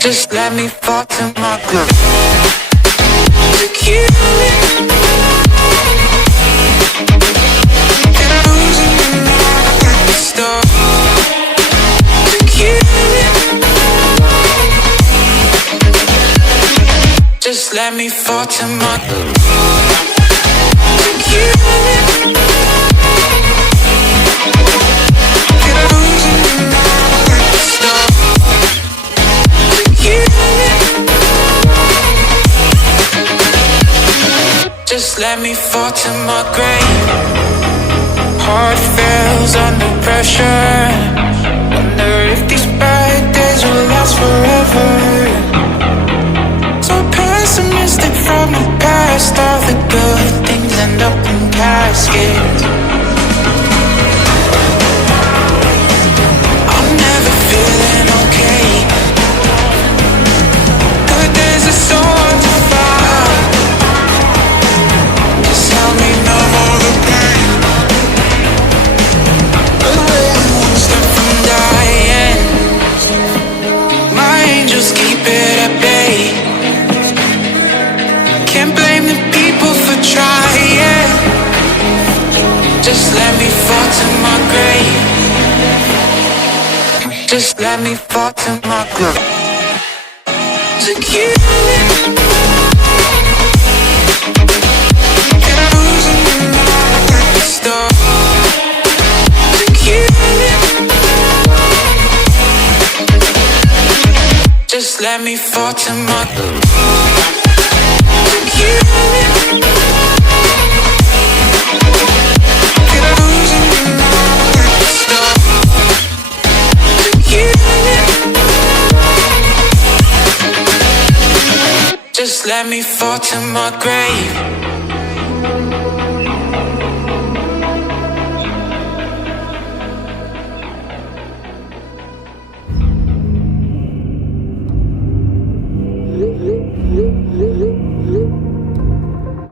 Just let me fall to my grave. Tequila, and I'm losing my mind at the start. Tequila, just let me fall to my grave. Tequila, and I'm losing my mind at the start. Just let me fall to my grave. Heart fails under pressure. Wonder if these bad days will last forever. So pessimistic from the past. All the good things end up in caskets. I'm never feeling okay. Good days are so hard to find. Just help me numb all the pain. Away one step from dying. My angels keep it at bay. Can't blame the people for trying. Just let me fall to my grave. Just let me fall to my grave. Tequila, and I'm losing my mind at the start. Tequila, just let me fall to my grave. Tequila, and I'm losing my mind at the start. Tequila, just let me fall to my grave.